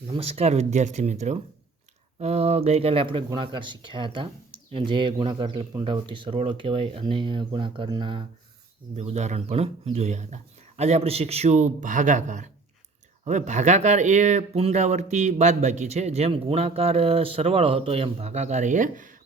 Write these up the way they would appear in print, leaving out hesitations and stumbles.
નમસ્કાર વિદ્યાર્થી મિત્રો, ગઈકાલે આપણે ગુણાકાર શીખ્યા હતા. જે ગુણાકાર એટલે પુનરાવર્તી સરવાળો કહેવાય અને ગુણાકારના બે ઉદાહરણ પણ જોયા હતા. આજે આપણે શીખશું ભાગાકાર. હવે ભાગાકાર એ પુનરાવર્તી બાદબાકી છે. જેમ ગુણાકાર સરવાળો હતો એમ ભાગાકાર એ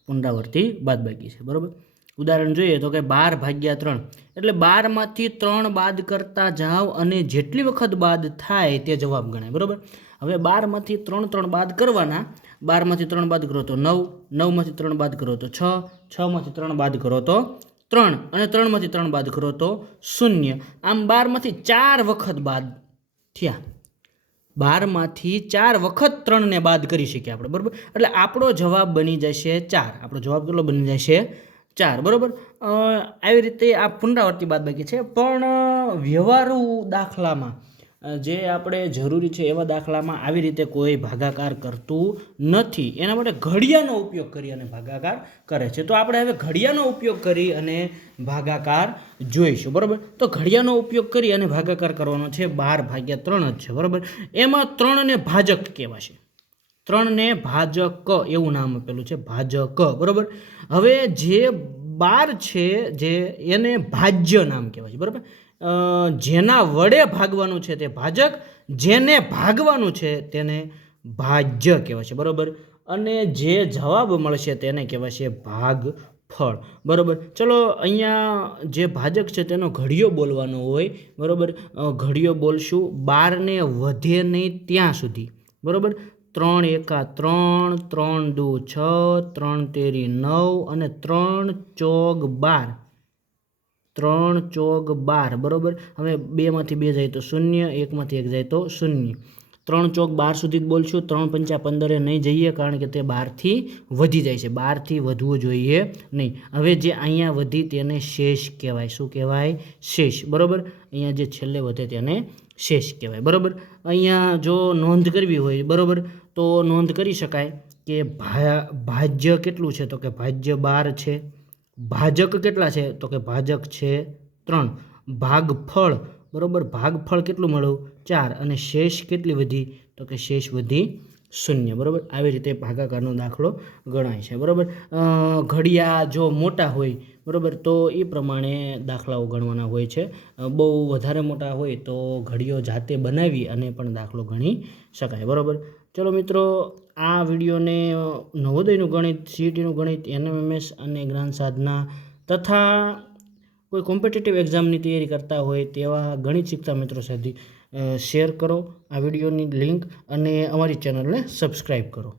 પુનરાવર્તી બાદબાકી છે. બરાબર. ઉદાહરણ જોઈએ તો કે 12/3 એટલે 12માંથી 3 બાદ કરતા જાઓ અને જેટલી વખત બાદ થાય તે જવાબ ગણાય. બરાબર. હવે 12માંથી 3 બાદ કરવાના. 12માંથી 3 બાદ કરો તો 9, 9માંથી 3 બાદ કરો તો 6, 6માંથી 3 બાદ કરો તો 3 અને 3માંથી 3 બાદ કરો તો 0. આમ 12માંથી 4 વખત બાદ થયા. 12માંથી 4 વખત 3 ને બાદ કરી શકીએ આપણે. બરાબર. એટલે આપણો જવાબ બની જશે 4. આપણો જવાબ કેટલો બની જશે? 4. બરાબર. આવી રીતે આ પુનરાવર્તી બાદબાકી છે. પણ વ્યવહારુ દાખલામાં જે આપણે જરૂરી છે એવા દાખલામાં આવી રીતે કોઈ ભાગાકાર કરતું નથી. એના માટે ઘડિયાનો ઉપયોગ કરી અને ભાગાકાર કરે છે. તો આપણે હવે ઘડિયાનો ઉપયોગ કરી અને ભાગાકાર જોઈશું. બરાબર. તો ઘડિયાનો ઉપયોગ કરી અને ભાગાકાર કરવાનો છે 12/3 જ છે. બરાબર. એમાં 3 ને ભાજક કહેવાશે. 3 ને ભાજક એવું નામ આપેલું છે, ભાજક. બરાબર. હવે જે 12 છે જે એને ભાજ્ય નામ કહેવાય છે. બરાબર. જેના વડે ભાગવાનું છે તે ભાજક, જેને ભાગવાનું છે તેને ભાજ્ય કહેવાય છે. બરાબર. અને જે જવાબ મળશે તેને કહેવાય છે ભાગફળ. બરાબર. ચલો, અહીંયા જે ભાજક છે તેનો ઘડિયો બોલવાનો હોય. બરાબર. ઘડિયો બોલશું 12 ને વધે નહીં ત્યાં સુધી. બરાબર. 3 એકા 3, 3 દુ 6, 3 તેરી 9 અને 3 ચોગ 12. 3 ચોગ 12. બરાબર. હવે 2માંથી 2 જાય તો 0, 1માંથી 1 જાય તો 0. 3 ચોગ 12 સુધી જ બોલશું. 3 પંચા 15 નહીં જઈએ, કારણ કે તે 12થી વધી જાય છે. 12થી વધવું જોઈએ નહીં. હવે જે અહીંયા વધી તેને શેષ કહેવાય. શું કહેવાય? શેષ. બરાબર. અહીંયા જે છેલ્લે વધે તેને શેષ કહેવાય. બરાબર. અહીંયા જો નોંધ કરવી હોય, બરાબર, તો નોંધ કરી શકાય કે ભાજ્ય કેટલું છે? તો કે ભાજ્ય 12 છે. ભાજક કેટલા છે? તો કે ભાજક છે 3. ભાગફળ, બરાબર, ભાગફળ કેટલું મળ્યું? 4. અને શેષ કેટલી વધી? તો કે શેષ વધી 0. બરાબર. આવી રીતે ભાગાકારનો દાખલો ગણાય છે. બરાબર. ઘડિયા જો મોટા હોય, બરાબર, તો એ પ્રમાણે દાખલાઓ ગણવાના હોય છે. બહુ વધારે મોટા હોય તો ઘડિયો જાતે બનાવી અને પણ દાખલો ગણી શકાય. બરાબર. ચલો મિત્રો, આ વિડીયોને નવોદયનું ગણિત, સીઈટીનું ગણિત, એનએમએમએસ અને જ્ઞાન સાધના તથા કોઈ કોમ્પિટિટિવ એક્ઝામની તૈયારી કરતા હોય તેવા ગણિત શીખતા મિત્રો સાથે શેર કરો આ વિડીયોની લિંક અને અમારી ચેનલને સબસ્ક્રાઈબ કરો.